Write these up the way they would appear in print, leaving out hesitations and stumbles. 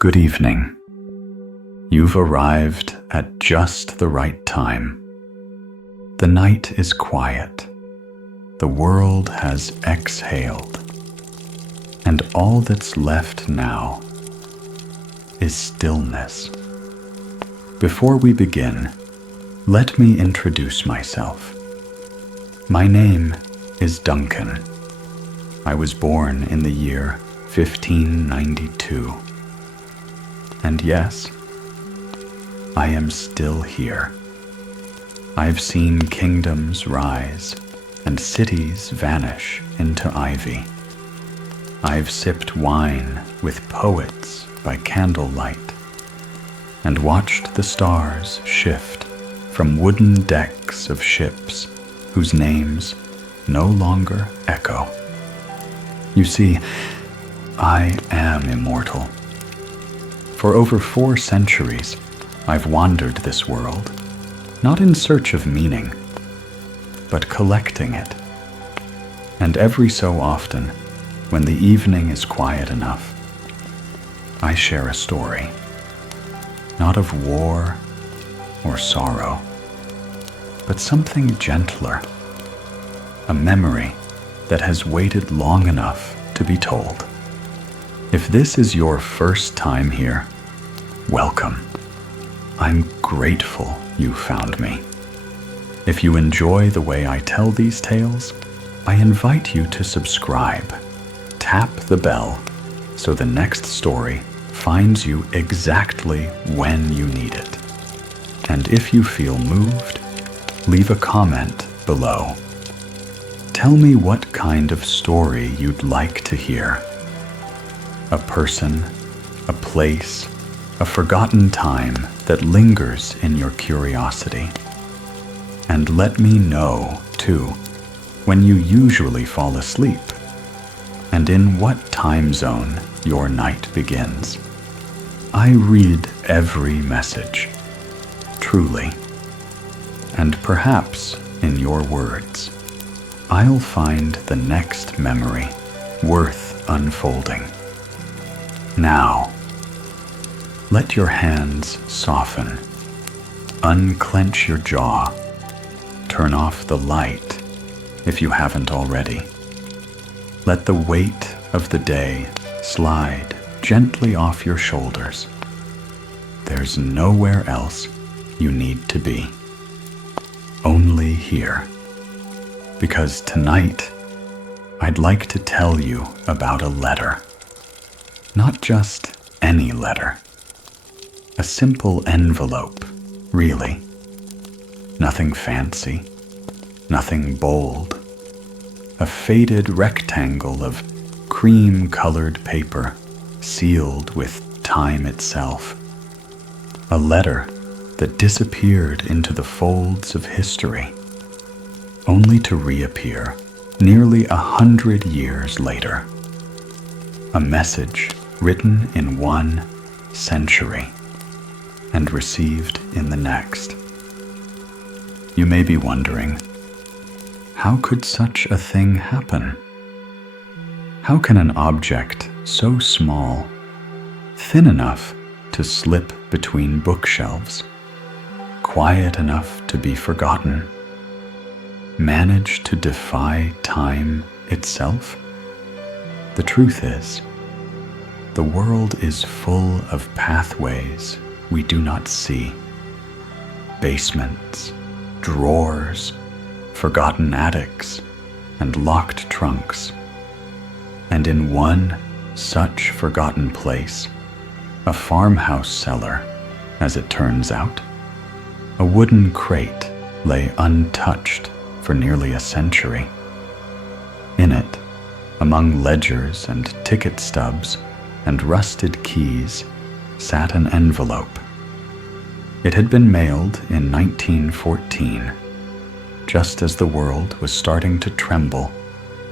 Good evening. You've arrived at just the right time. The night is quiet. The world has exhaled. And all that's left now is stillness. Before we begin, let me introduce myself. My name is Duncan. I was born in the year 1592. And yes, I am still here. I've seen kingdoms rise and cities vanish into ivy. I've sipped wine with poets by candlelight and watched the stars shift from wooden decks of ships whose names no longer echo. You see, I am immortal. For over 4 centuries, I've wandered this world, not in search of meaning, but collecting it. And every so often, when the evening is quiet enough, I share a story, not of war or sorrow, but something gentler, a memory that has waited long enough to be told. If this is your first time here, welcome. I'm grateful you found me. If you enjoy the way I tell these tales, I invite you to subscribe. Tap the bell so the next story finds you exactly when you need it. And if you feel moved, leave a comment below. Tell me what kind of story you'd like to hear. A person, a place, a forgotten time that lingers in your curiosity. And let me know, too, when you usually fall asleep, and in what time zone your night begins. I read every message, truly. And perhaps, in your words, I'll find the next memory worth unfolding. Now, let your hands soften, unclench your jaw, turn off the light if you haven't already. Let the weight of the day slide gently off your shoulders. There's nowhere else you need to be, only here. Because tonight, I'd like to tell you about a letter. Not just any letter. A simple envelope, really. Nothing fancy, nothing bold. A faded rectangle of cream-colored paper sealed with time itself. A letter that disappeared into the folds of history, only to reappear nearly 100 years later. A message written in 1 century and received in the next. You may be wondering, how could such a thing happen? How can an object so small, thin enough to slip between bookshelves, quiet enough to be forgotten, manage to defy time itself? The truth is, the world is full of pathways we do not see. Basements, drawers, forgotten attics, and locked trunks. And in one such forgotten place, a farmhouse cellar, as it turns out, a wooden crate lay untouched for nearly a century. In it, among ledgers and ticket stubs and rusted keys, sat an envelope. It had been mailed in 1914, just as the world was starting to tremble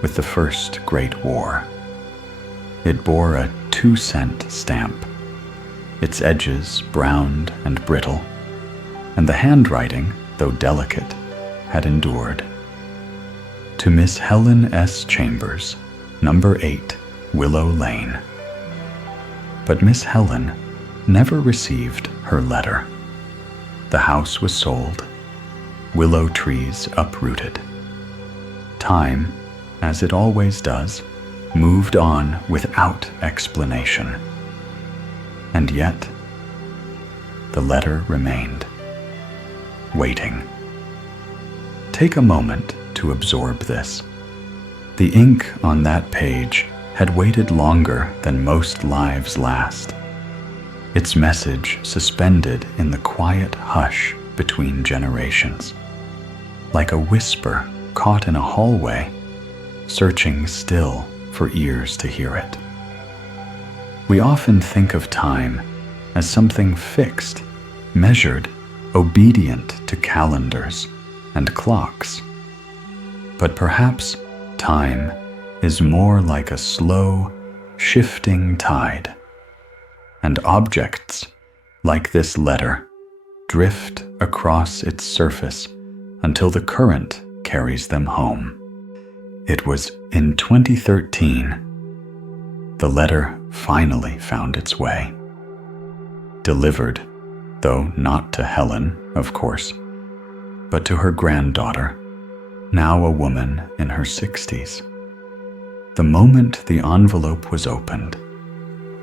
with the First Great War. It bore a 2-cent stamp, its edges browned and brittle, and the handwriting, though delicate, had endured. To Miss Helen S. Chambers, Number 8, Willow Lane. But Miss Helen never received her letter. The house was sold, willow trees uprooted. Time, as it always does, moved on without explanation. And yet, the letter remained, waiting. Take a moment to absorb this. The ink on that page had waited longer than most lives last. Its message suspended in the quiet hush between generations, like a whisper caught in a hallway, searching still for ears to hear it. We often think of time as something fixed, measured, obedient to calendars and clocks. But perhaps time is more like a slow, shifting tide, and objects, like this letter, drift across its surface until the current carries them home. It was in 2013 the letter finally found its way. Delivered, though not to Helen, of course, but to her granddaughter, now a woman in her 60s. The moment the envelope was opened,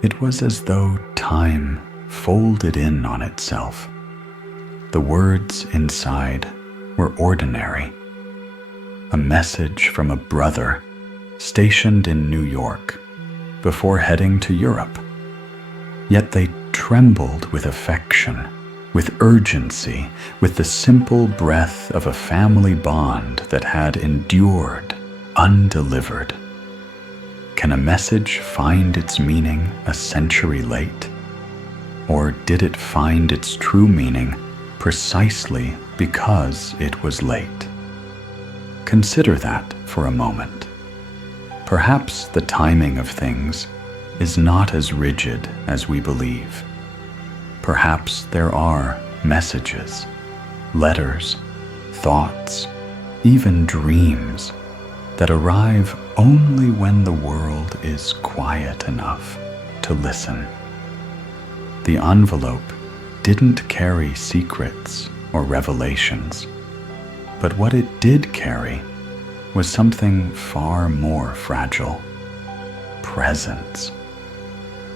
it was as though time folded in on itself. The words inside were ordinary. A message from a brother stationed in New York before heading to Europe. Yet they trembled with affection, with urgency, with the simple breath of a family bond that had endured, undelivered. Can a message find its meaning a century late? Or did it find its true meaning precisely because it was late? Consider that for a moment. Perhaps the timing of things is not as rigid as we believe. Perhaps there are messages, letters, thoughts, even dreams that arrive only when the world is quiet enough to listen. The envelope didn't carry secrets or revelations, but what it did carry was something far more fragile: presence.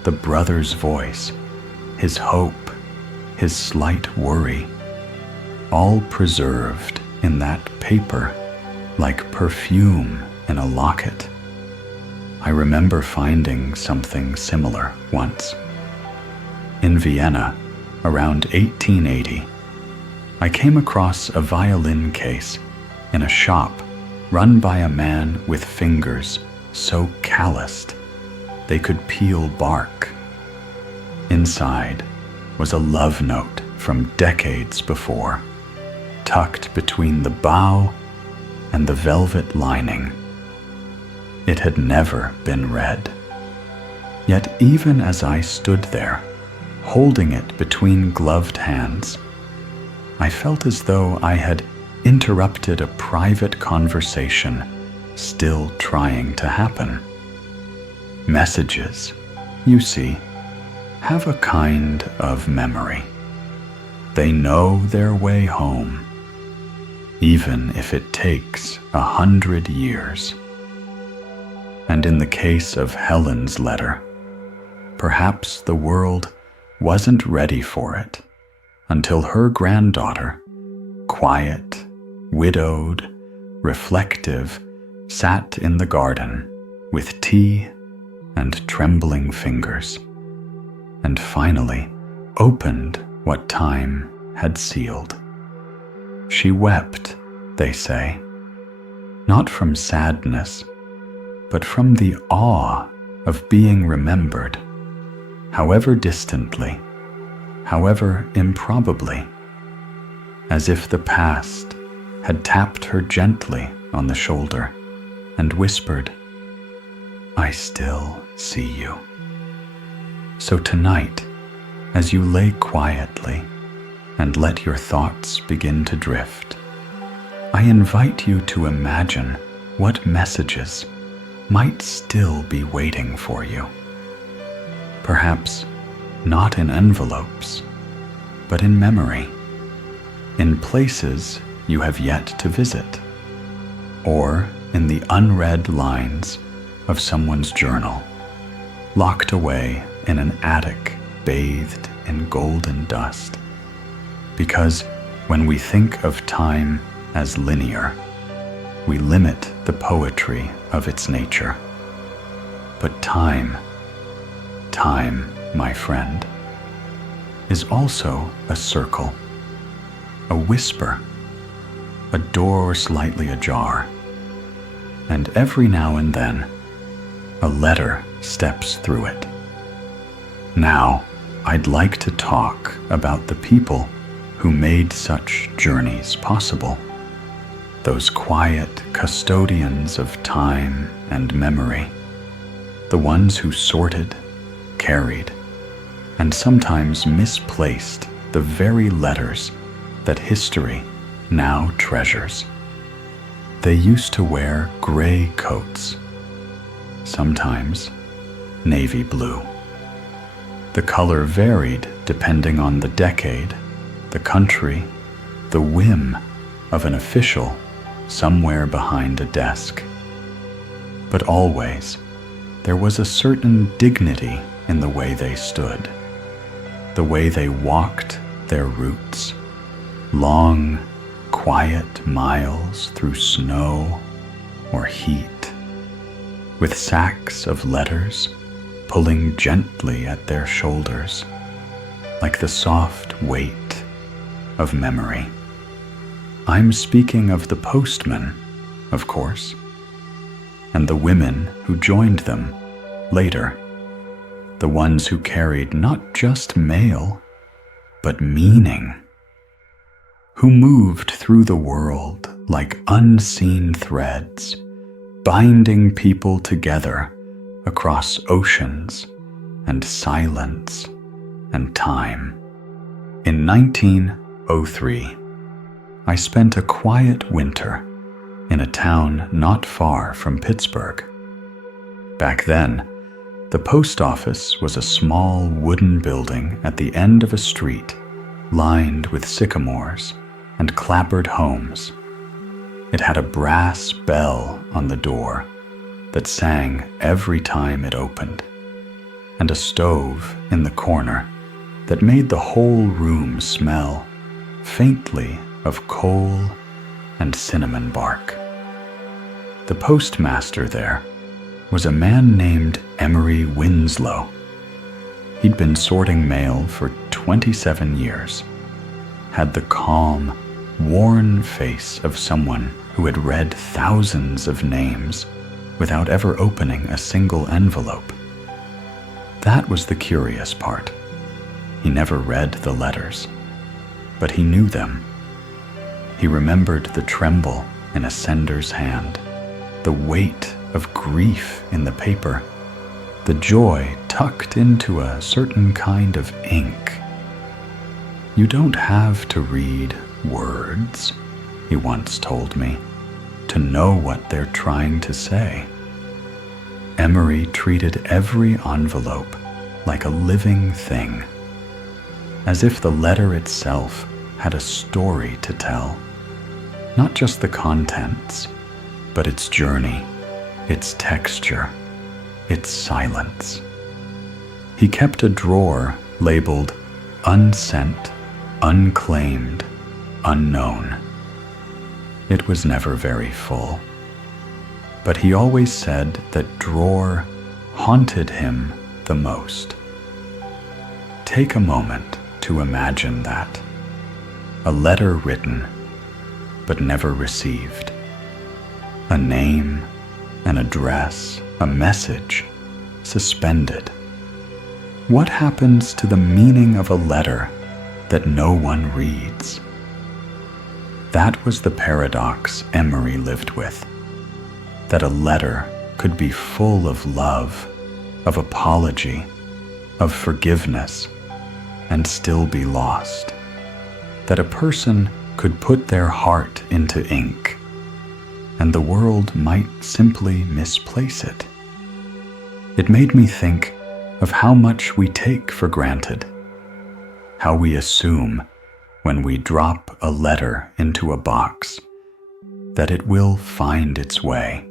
The brother's voice, his hope, his slight worry, all preserved in that paper like perfume in a locket. I remember finding something similar once. In Vienna, around 1880, I came across a violin case in a shop run by a man with fingers so calloused they could peel bark. Inside was a love note from decades before, tucked between the bow and the velvet lining. It had never been read. Yet even as I stood there, holding it between gloved hands, I felt as though I had interrupted a private conversation still trying to happen. Messages, you see, have a kind of memory. They know their way home, even if it takes 100 years. And in the case of Helen's letter, perhaps the world wasn't ready for it until her granddaughter, quiet, widowed, reflective, sat in the garden with tea and trembling fingers, and finally opened what time had sealed. She wept, they say, not from sadness, but from the awe of being remembered, however distantly, however improbably, as if the past had tapped her gently on the shoulder and whispered, "I still see you." So tonight, as you lay quietly and let your thoughts begin to drift, I invite you to imagine what messages might still be waiting for you. Perhaps not in envelopes, but in memory, in places you have yet to visit, or in the unread lines of someone's journal, locked away in an attic bathed in golden dust. Because when we think of time as linear, we limit the poetry of its nature. But time, my friend, is also a circle, a whisper, a door slightly ajar, and every now and then a letter steps through it. Now, I'd like to talk about the people who made such journeys possible, those quiet custodians of time and memory, the ones who sorted, carried, and sometimes misplaced the very letters that history now treasures. They used to wear gray coats, sometimes navy blue. The color varied depending on the decade, the country, the whim of an official somewhere behind a desk. But always, there was a certain dignity in the way they stood, the way they walked their routes, long, quiet miles through snow or heat, with sacks of letters pulling gently at their shoulders, like the soft weight of memory. I'm speaking of the postmen, of course, and the women who joined them later, the ones who carried not just mail, but meaning, who moved through the world like unseen threads, binding people together across oceans and silence and time. In 1903, I spent a quiet winter in a town not far from Pittsburgh. Back then, the post office was a small wooden building at the end of a street lined with sycamores and clapboard homes. It had a brass bell on the door that sang every time it opened, and a stove in the corner that made the whole room smell faintly of coal and cinnamon bark. The postmaster there was a man named Emery Winslow. He'd been sorting mail for 27 years, had the calm, worn face of someone who had read thousands of names without ever opening a single envelope. That was the curious part. He never read the letters, but he knew them. He remembered the tremble in a sender's hand, the weight of grief in the paper, the joy tucked into a certain kind of ink. You don't have to read words, he once told me, to know what they're trying to say. Emery treated every envelope like a living thing, as if the letter itself had a story to tell. Not just the contents, but its journey, its texture, its silence. He kept a drawer labeled unsent, unclaimed, unknown. It was never very full, but he always said that drawer haunted him the most. Take a moment to imagine that. A letter written, but never received. A name, an address, a message suspended. What happens to the meaning of a letter that no one reads? That was the paradox Emery lived with, that a letter could be full of love, of apology, of forgiveness, and still be lost. That a person could put their heart into ink, and the world might simply misplace it. It made me think of how much we take for granted, how we assume when we drop a letter into a box that it will find its way,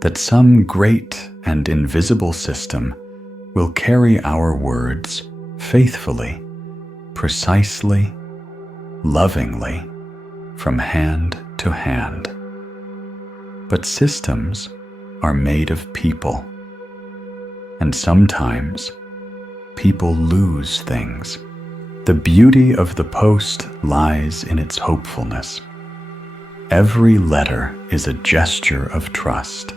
that some great and invisible system will carry our words faithfully, precisely, lovingly, from hand to hand. But systems are made of people, and sometimes people lose things. The beauty of the post lies in its hopefulness. Every letter is a gesture of trust.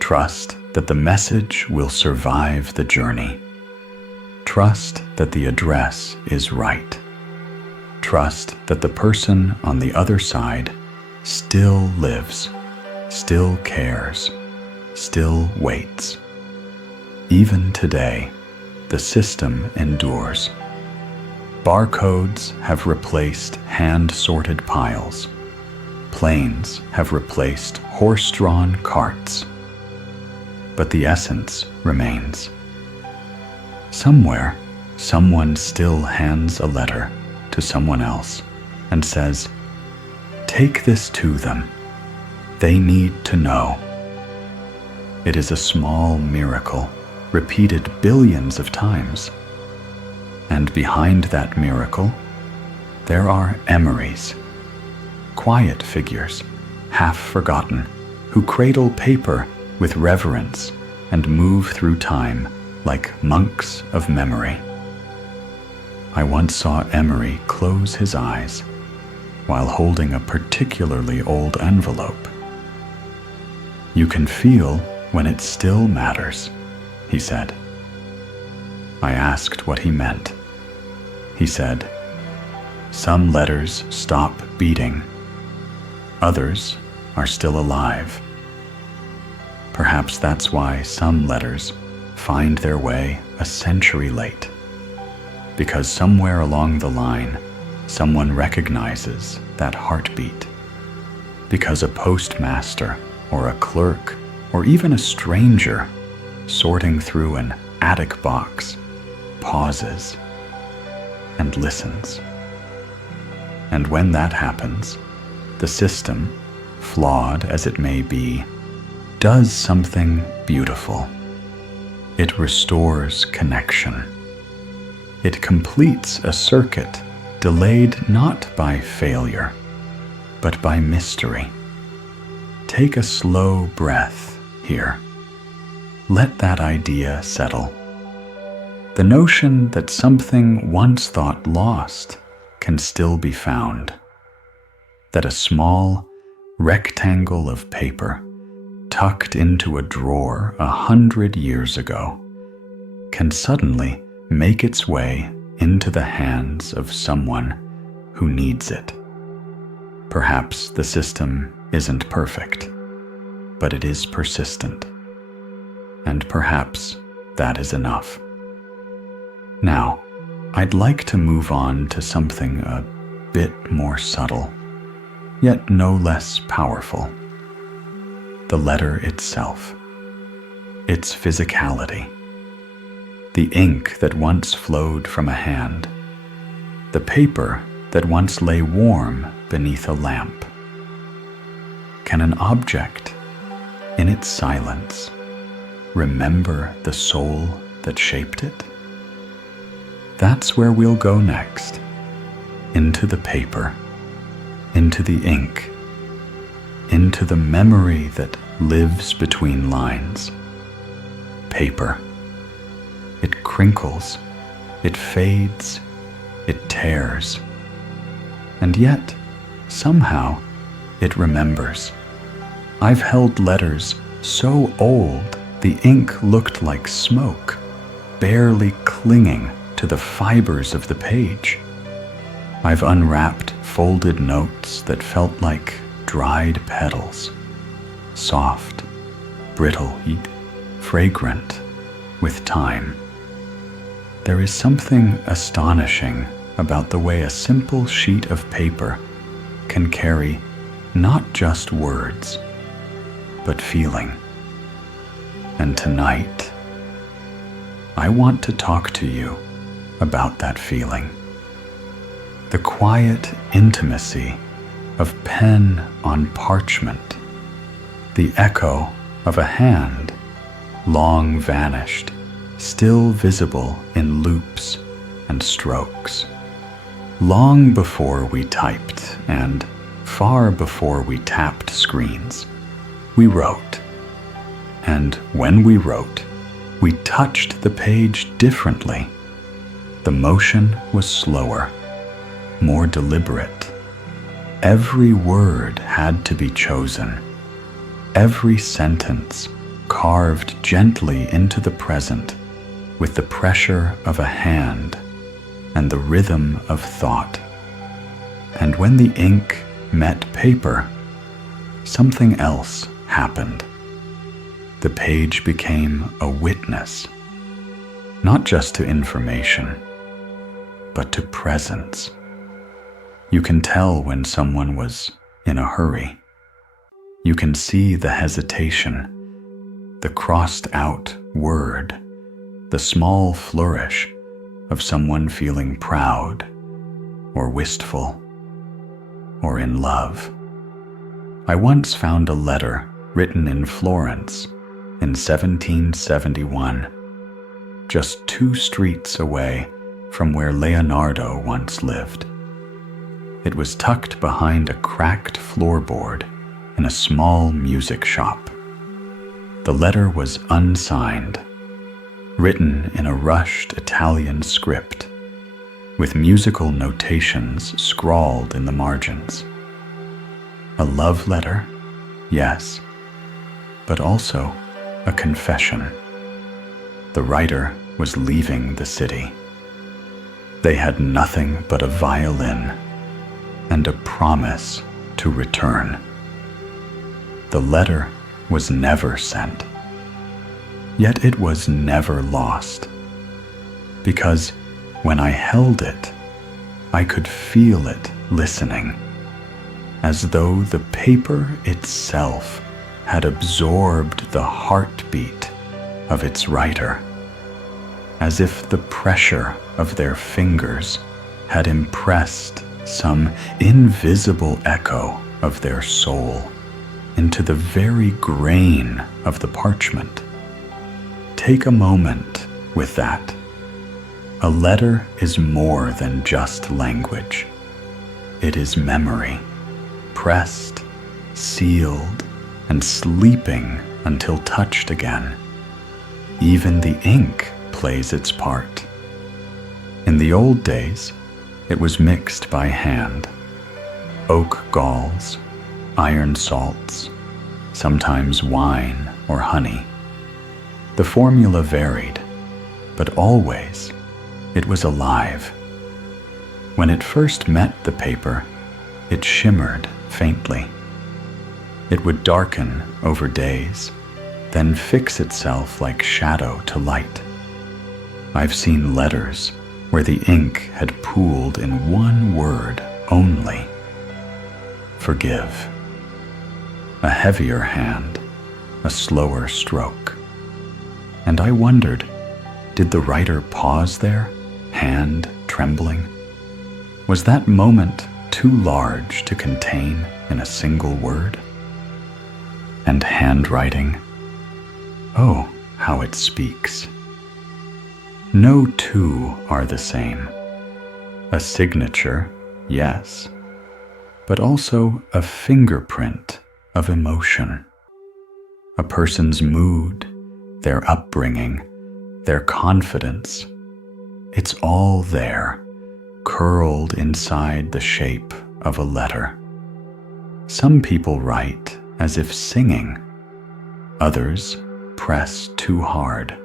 Trust that the message will survive the journey. Trust that the address is right. Trust that the person on the other side still lives, still cares, still waits. Even today, the system endures. Barcodes have replaced hand-sorted piles. Planes have replaced horse-drawn carts. But the essence remains. Somewhere, someone still hands a letter to someone else and says, "Take this to them. They need to know." It is a small miracle, repeated billions of times. And behind that miracle, there are emeries, quiet figures, half forgotten, who cradle paper with reverence and move through time like monks of memory. I once saw Emery close his eyes while holding a particularly old envelope. "You can feel when it still matters," he said. I asked what he meant. He said, "Some letters stop beating. Others are still alive. Perhaps that's why some letters find their way a century late. Because somewhere along the line, someone recognizes that heartbeat. Because a postmaster or a clerk or even a stranger sorting through an attic box pauses and listens. And when that happens, the system, flawed as it may be, does something beautiful. It restores connection. It completes a circuit delayed not by failure, but by mystery. Take a slow breath here. Let that idea settle. The notion that something once thought lost can still be found. That a small rectangle of paper tucked into a drawer 100 years ago can suddenly make its way into the hands of someone who needs it. Perhaps the system isn't perfect, but it is persistent. And perhaps that is enough. Now, I'd like to move on to something a bit more subtle, yet no less powerful. The letter itself, its physicality. The ink that once flowed from a hand, the paper that once lay warm beneath a lamp. Can an object, in its silence, remember the soul that shaped it? That's where we'll go next, into the paper, into the ink, into the memory that lives between lines. Paper. It crinkles, it fades, it tears. And yet, somehow, it remembers. I've held letters so old the ink looked like smoke, barely clinging to the fibers of the page. I've unwrapped folded notes that felt like dried petals, soft, brittle, yet fragrant with time. There is something astonishing about the way a simple sheet of paper can carry not just words, but feeling. And tonight, I want to talk to you about that feeling. The quiet intimacy of pen on parchment, the echo of a hand long vanished, still visible in loops and strokes. Long before we typed and far before we tapped screens, we wrote. And when we wrote, we touched the page differently. The motion was slower, more deliberate. Every word had to be chosen. Every sentence carved gently into the present with the pressure of a hand and the rhythm of thought. And when the ink met paper, something else happened. The page became a witness, not just to information, but to presence. You can tell when someone was in a hurry. You can see the hesitation, the crossed out word, the small flourish of someone feeling proud or wistful or in love. I once found a letter written in Florence in 1771, just 2 streets away from where Leonardo once lived. It was tucked behind a cracked floorboard in a small music shop. The letter was unsigned, written in a rushed Italian script, with musical notations scrawled in the margins. A love letter, yes, but also a confession. The writer was leaving the city. They had nothing but a violin and a promise to return. The letter was never sent, yet it was never lost, because when I held it, I could feel it listening, as though the paper itself had absorbed the heartbeat of its writer, as if the pressure of their fingers had impressed some invisible echo of their soul into the very grain of the parchment. Take a moment with that. A letter is more than just language. It is memory, pressed, sealed, and sleeping until touched again. Even the ink plays its part. In the old days, it was mixed by hand. Oak galls, iron salts, sometimes wine or honey. The formula varied, but always it was alive. When it first met the paper, it shimmered faintly. It would darken over days, then fix itself like shadow to light. I've seen letters where the ink had pooled in one word only: forgive. A heavier hand, a slower stroke. And I wondered, did the writer pause there, hand trembling? Was that moment too large to contain in a single word? And handwriting, oh, how it speaks. No two are the same. A signature, yes, but also a fingerprint of emotion. A person's mood, their upbringing, their confidence. It's all there, curled inside the shape of a letter. Some people write as if singing. Others press too hard,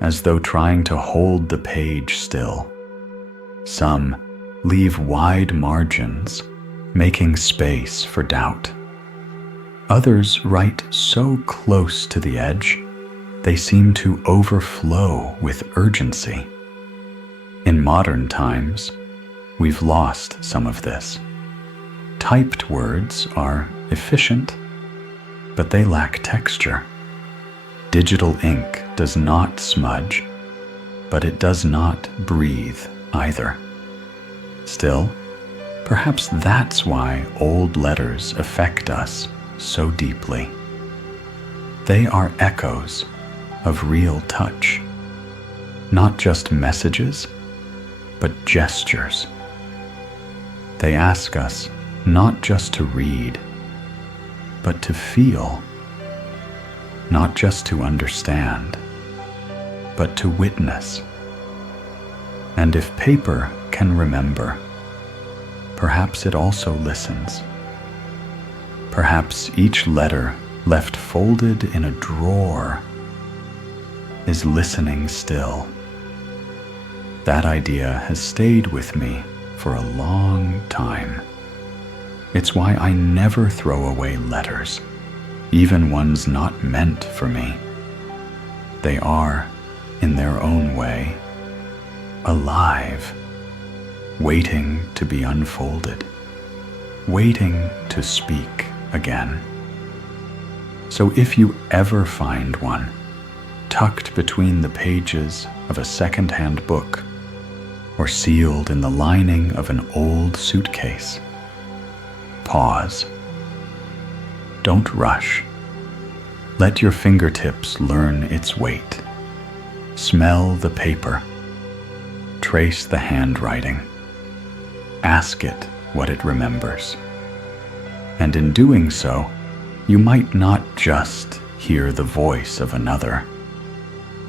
as though trying to hold the page still. Some leave wide margins, making space for doubt. Others write so close to the edge, they seem to overflow with urgency. In modern times, we've lost some of this. Typed words are efficient, but they lack texture. Digital ink does not smudge, but it does not breathe either. Still, perhaps that's why old letters affect us so deeply. They are echoes of real touch, not just messages, but gestures. They ask us not just to read, but to feel, not just to understand, but to witness. And if paper can remember, perhaps it also listens. Perhaps each letter left folded in a drawer is listening still. That idea has stayed with me for a long time. It's why I never throw away letters, even ones not meant for me. They are, in their own way, alive, waiting to be unfolded, waiting to speak again. So if you ever find one tucked between the pages of a second-hand book or sealed in the lining of an old suitcase, pause. Don't rush. Let your fingertips learn its weight. Smell the paper. Trace the handwriting. Ask it what it remembers. And in doing so, you might not just hear the voice of another.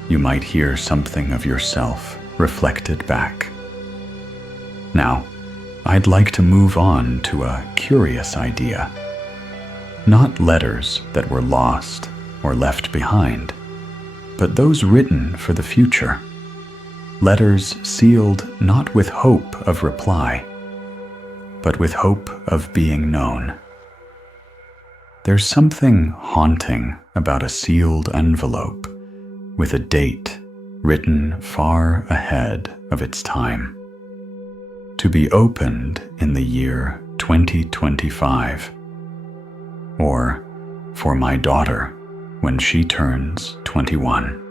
You might hear something of yourself reflected back. Now, I'd like to move on to a curious idea. Not letters that were lost or left behind, but those written for the future. Letters sealed not with hope of reply, but with hope of being known. There's something haunting about a sealed envelope with a date written far ahead of its time. To be opened in the year 2025, or for my daughter when she turns 21.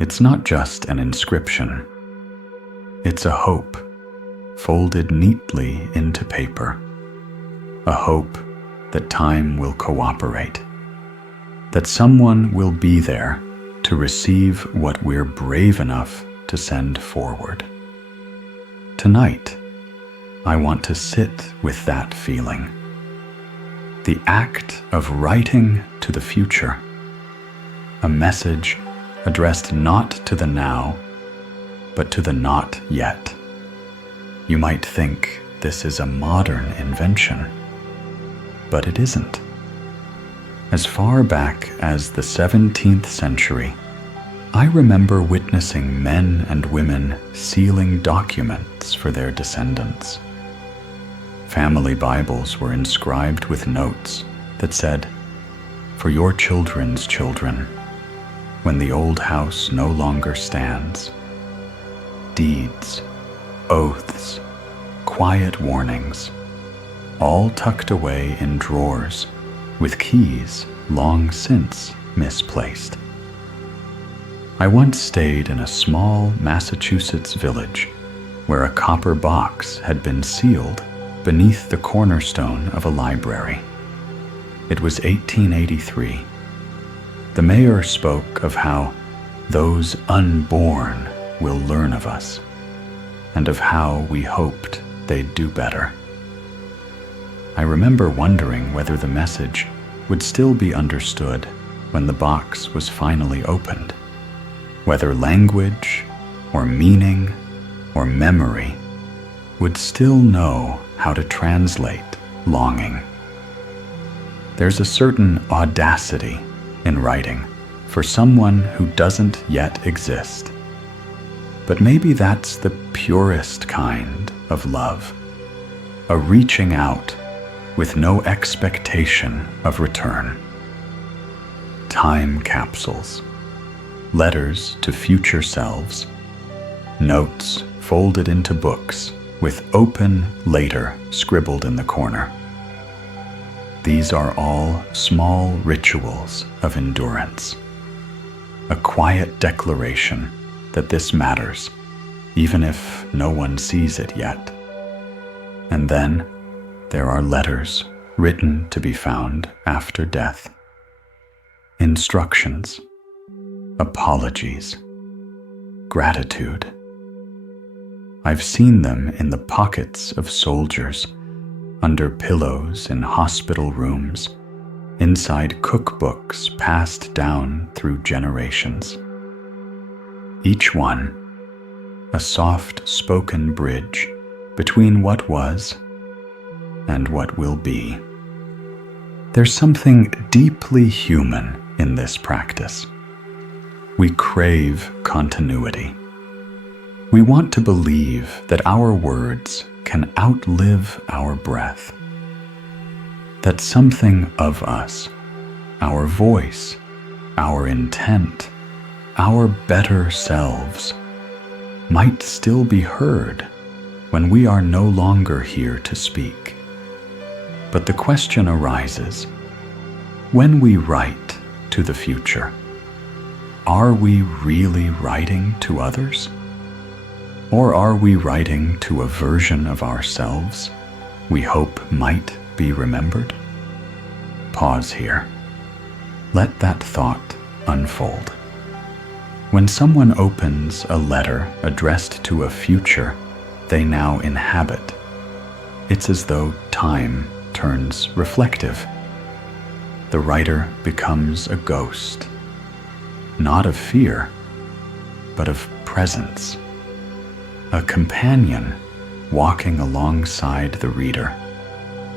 It's not just an inscription. It's a hope folded neatly into paper. A hope that time will cooperate, that someone will be there to receive what we're brave enough to send forward. Tonight, I want to sit with that feeling. The act of writing to the future, a message addressed not to the now, but to the not yet. You might think this is a modern invention, but it isn't. As far back as the 17th century, I remember witnessing men and women sealing documents for their descendants. Family Bibles were inscribed with notes that said, "For your children's children, when the old house no longer stands." Deeds, oaths, quiet warnings, all tucked away in drawers with keys long since misplaced. I once stayed in a small Massachusetts village where a copper box had been sealed beneath the cornerstone of a library. It was 1883. The mayor spoke of how those unborn will learn of us, and of how we hoped they'd do better. I remember wondering whether the message would still be understood when the box was finally opened, whether language or meaning or memory would still know how to translate longing. There's a certain audacity in writing for someone who doesn't yet exist. But maybe that's the purest kind of love, a reaching out with no expectation of return. Time capsules, letters to future selves, notes folded into books with "open later" scribbled in the corner. These are all small rituals of endurance, a quiet declaration that this matters, even if no one sees it yet. And then there are letters written to be found after death. Instructions, apologies, gratitude. I've seen them in the pockets of soldiers, under pillows in hospital rooms, inside cookbooks passed down through generations. Each one, a soft-spoken bridge between what was and what will be. There's something deeply human in this practice. We crave continuity. We want to believe that our words can outlive our breath, that something of us, our voice, our intent, our better selves, might still be heard when we are no longer here to speak. But the question arises, when we write to the future, are we really writing to others? Or are we writing to a version of ourselves we hope might be remembered? Pause here. Let that thought unfold. When someone opens a letter addressed to a future they now inhabit, it's as though time turns reflective. The writer becomes a ghost, not of fear, but of presence. A companion walking alongside the reader,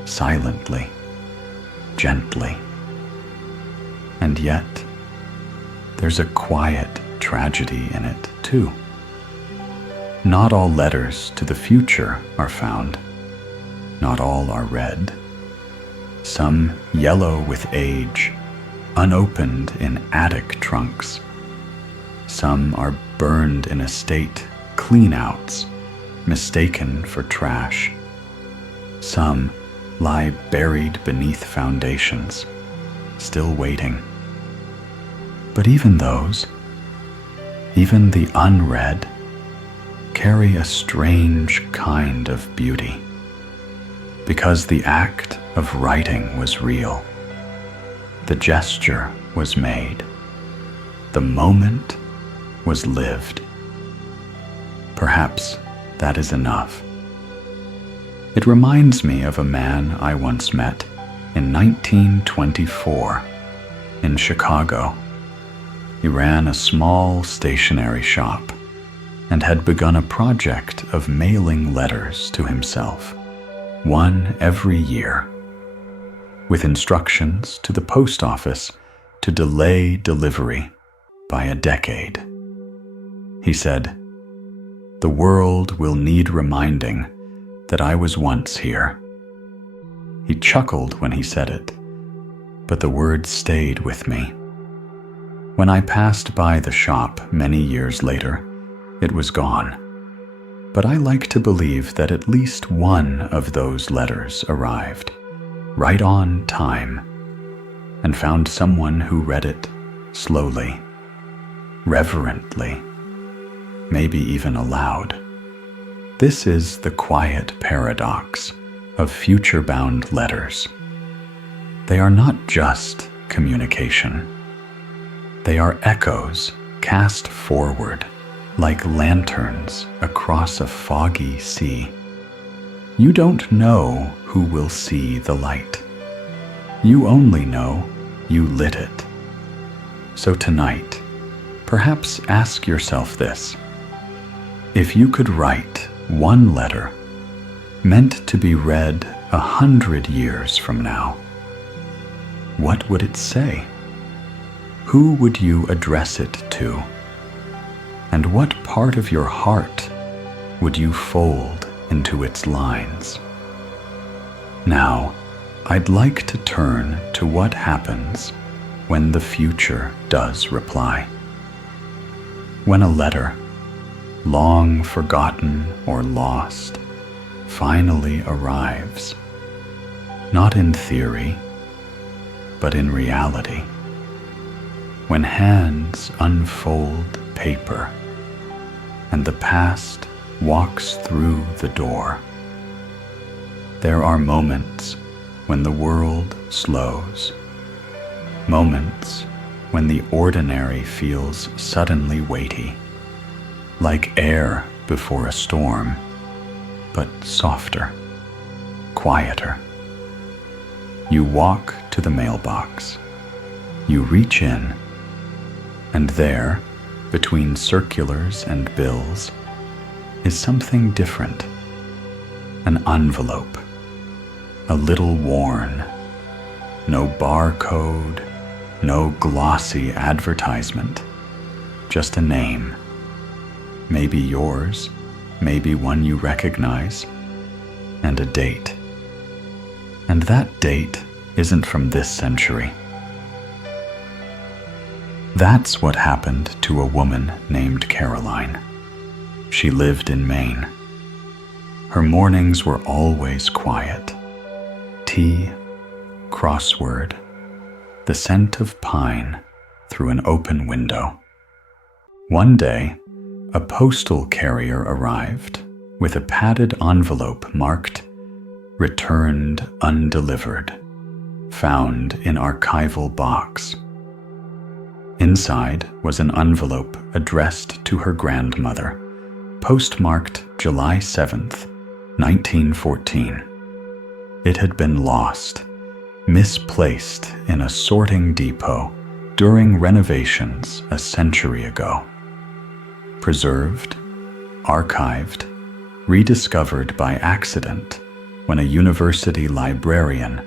silently, gently. And yet, there's a quiet tragedy in it, too. Not all letters to the future are found. Not all are read. Some yellow with age, unopened in attic trunks. Some are burned in a state clean-outs, mistaken for trash. Some lie buried beneath foundations, still waiting. But even those, even the unread, carry a strange kind of beauty, because the act of writing was real. The gesture was made. The moment was lived. Perhaps that is enough. It reminds me of a man I once met in 1924 in Chicago. He ran a small stationery shop and had begun a project of mailing letters to himself, one every year, with instructions to the post office to delay delivery by a decade. He said, "The world will need reminding that I was once here." He chuckled when he said it, but the words stayed with me. When I passed by the shop many years later, it was gone. But I like to believe that at least one of those letters arrived, right on time, and found someone who read it slowly, reverently, maybe even aloud. This is the quiet paradox of future-bound letters. They are not just communication. They are echoes cast forward like lanterns across a foggy sea. You don't know who will see the light. You only know you lit it. So tonight, perhaps ask yourself this. If you could write one letter meant to be read 100 years from now, what would it say? Who would you address it to? And what part of your heart would you fold into its lines? Now, I'd like to turn to what happens when the future does reply. When a letter, long forgotten or lost, finally arrives, not in theory, but in reality. When hands unfold paper and the past walks through the door. There are moments when the world slows, moments when the ordinary feels suddenly weighty, like air before a storm, but softer, quieter. You walk to the mailbox. You reach in, and there, between circulars and bills, is something different. An envelope, a little worn, no barcode, no glossy advertisement, just a name. Maybe yours, maybe one you recognize, and a date. And that date isn't from this century. That's what happened to a woman named Caroline. She lived in Maine. Her mornings were always quiet. Tea, crossword, the scent of pine through an open window. One day, a postal carrier arrived with a padded envelope marked "Returned Undelivered," found in archival box. Inside was an envelope addressed to her grandmother, postmarked July 7th, 1914. It had been lost, misplaced in a sorting depot during renovations a century ago. Preserved, archived, rediscovered by accident when a university librarian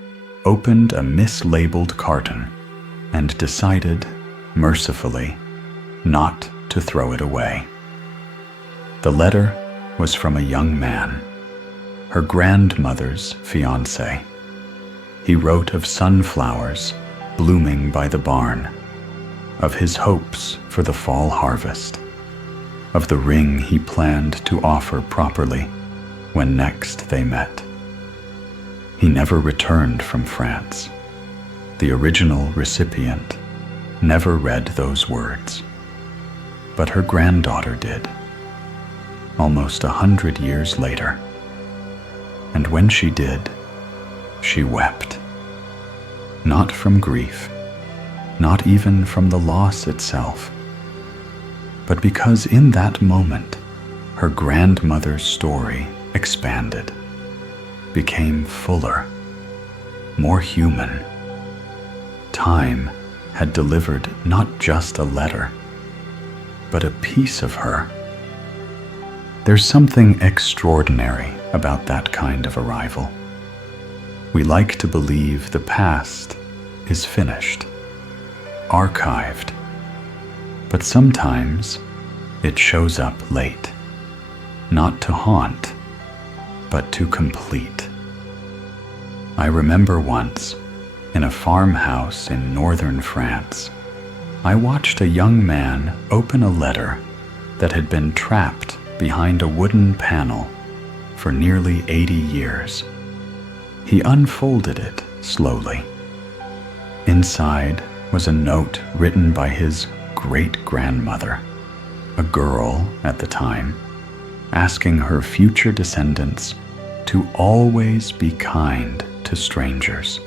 opened a mislabeled carton and decided, mercifully, not to throw it away. The letter was from a young man, her grandmother's fiancé. He wrote of sunflowers blooming by the barn, of his hopes for the fall harvest, of the ring he planned to offer properly when next they met. He never returned from France. The original recipient never read those words, but her granddaughter did, almost 100 years later. And when she did, she wept. Not from grief, not even from the loss itself, but because in that moment, her grandmother's story expanded, became fuller, more human. Time had delivered not just a letter, but a piece of her. There's something extraordinary about that kind of arrival. We like to believe the past is finished, archived, but sometimes it shows up late, not to haunt, but to complete. I remember once, in a farmhouse in northern France, I watched a young man open a letter that had been trapped behind a wooden panel for nearly 80 years. He unfolded it slowly. Inside was a note written by his great-grandmother, a girl at the time, asking her future descendants to always be kind to strangers.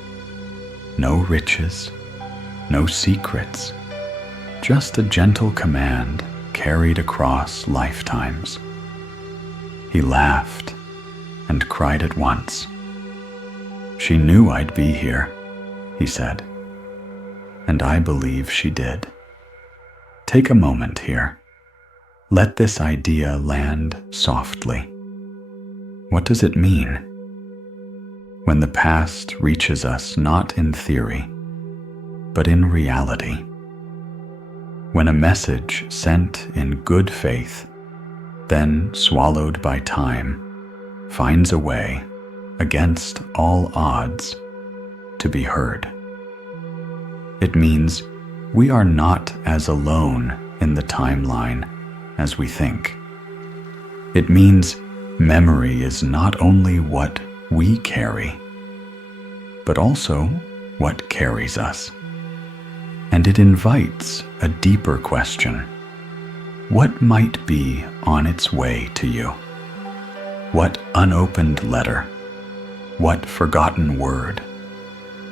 No riches, no secrets, just a gentle command carried across lifetimes. He laughed and cried at once. "She knew I'd be here," he said, and I believe she did. Take a moment here. Let this idea land softly. What does it mean? When the past reaches us not in theory, but in reality. When a message sent in good faith, then swallowed by time, finds a way, against all odds, to be heard. It means we are not as alone in the timeline as we think. It means memory is not only what we carry, but also what carries us. And it invites a deeper question. What might be on its way to you? What unopened letter? What forgotten word?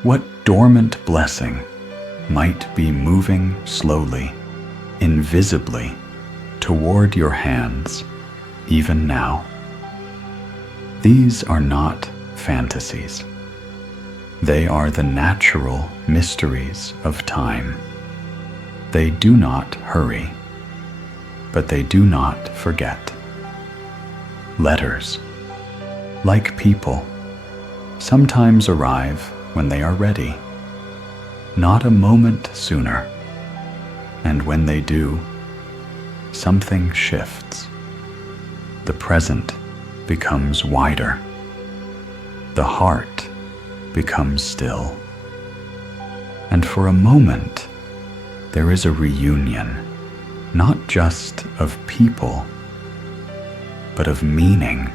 What dormant blessing might be moving slowly, invisibly, toward your hands, even now? These are not fantasies. They are the natural mysteries of time. They do not hurry, but they do not forget. Letters, like people, sometimes arrive when they are ready, not a moment sooner. And when they do, something shifts. The present becomes wider. The heart becomes still. And for a moment, there is a reunion, not just of people, but of meaning.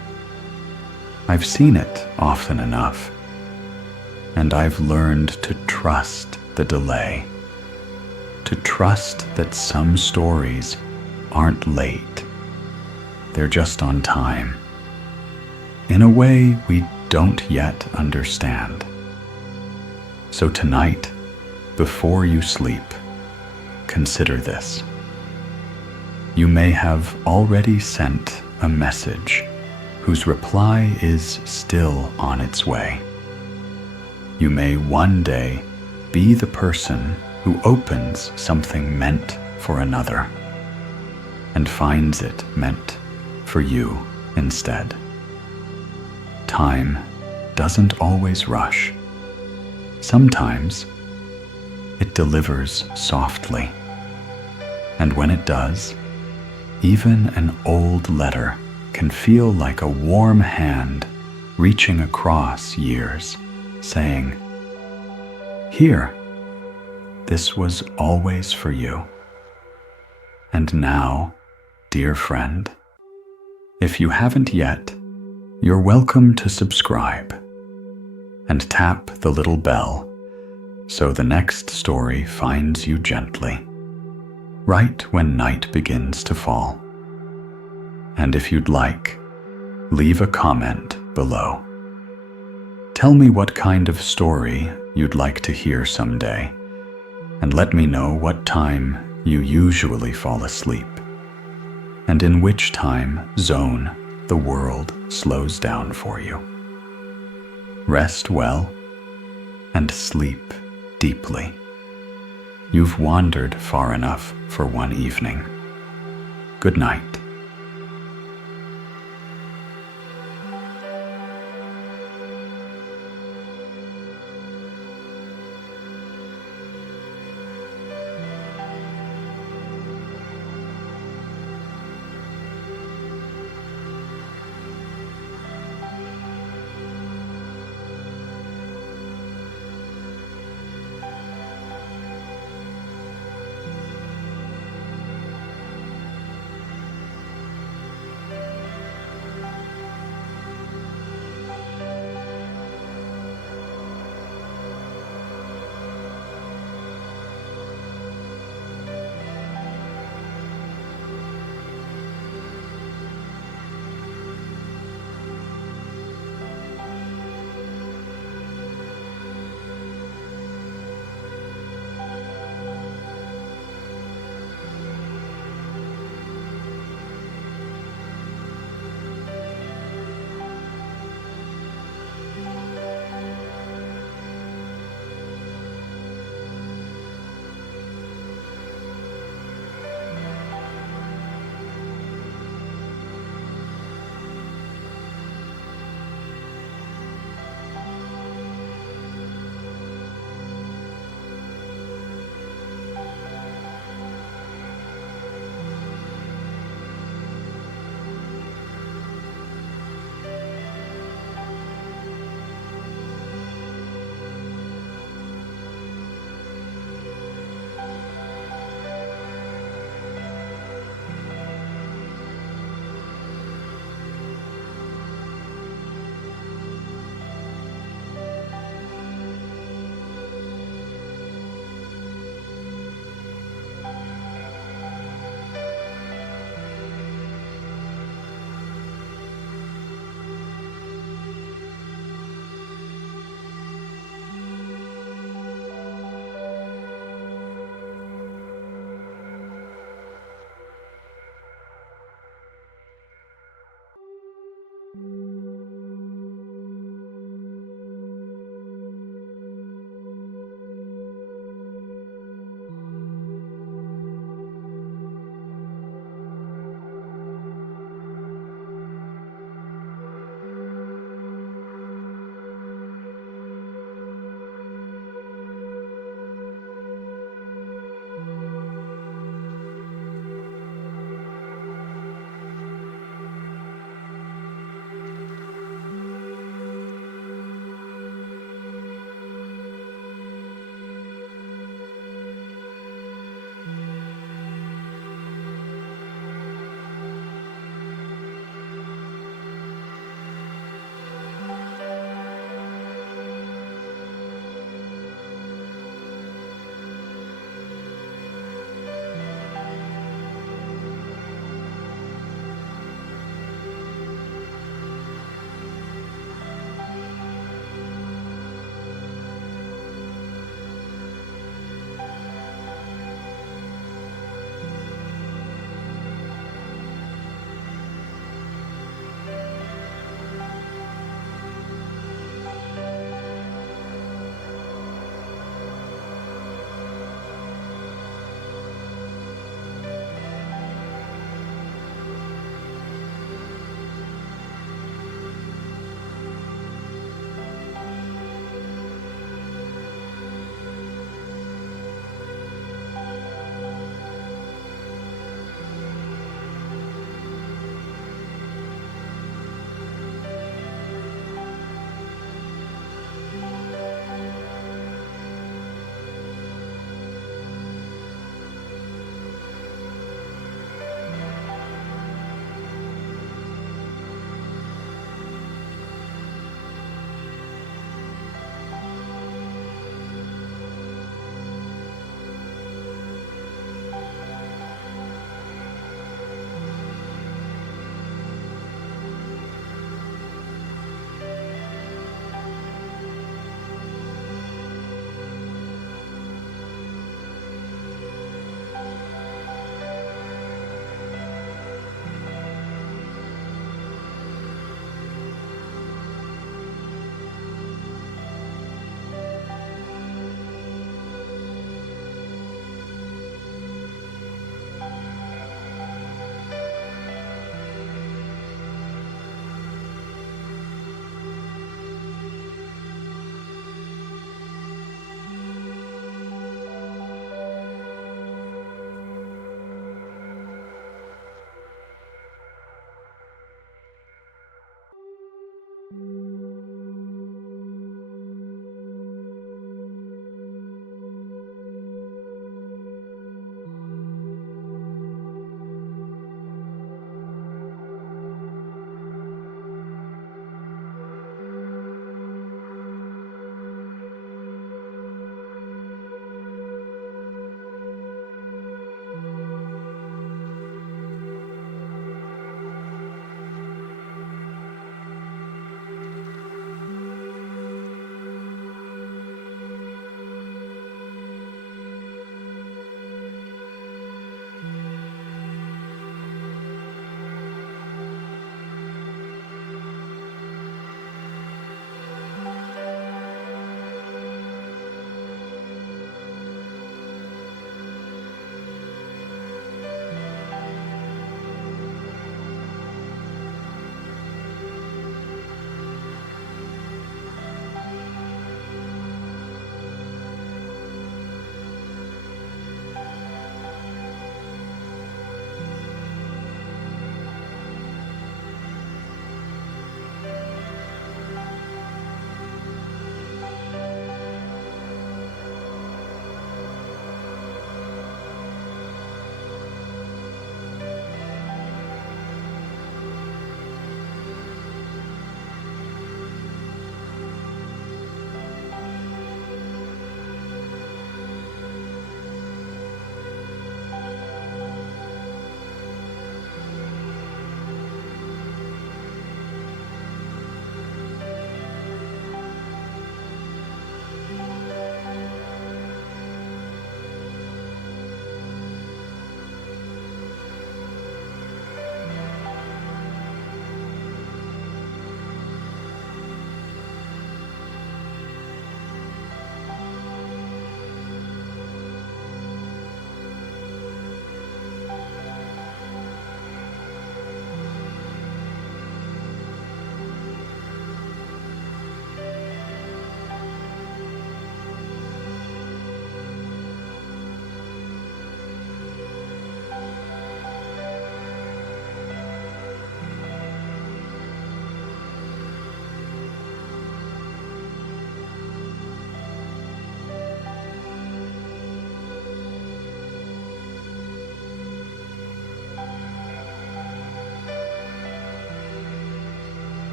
I've seen it often enough, and I've learned to trust the delay, to trust that some stories aren't late, they're just on time, in a way we don't yet understand. So tonight, before you sleep, consider this. You may have already sent a message whose reply is still on its way. You may one day be the person who opens something meant for another and finds it meant for you instead. Time doesn't always rush. Sometimes it delivers softly. And when it does, even an old letter can feel like a warm hand reaching across years, saying, "Here, this was always for you." And now, dear friend, if you haven't yet, you're welcome to subscribe and tap the little bell so the next story finds you gently, right when night begins to fall. And if you'd like, leave a comment below. Tell me what kind of story you'd like to hear someday, and let me know what time you usually fall asleep, and in which time zone the world slows down for you. Rest well and sleep deeply. You've wandered far enough for one evening. Good night.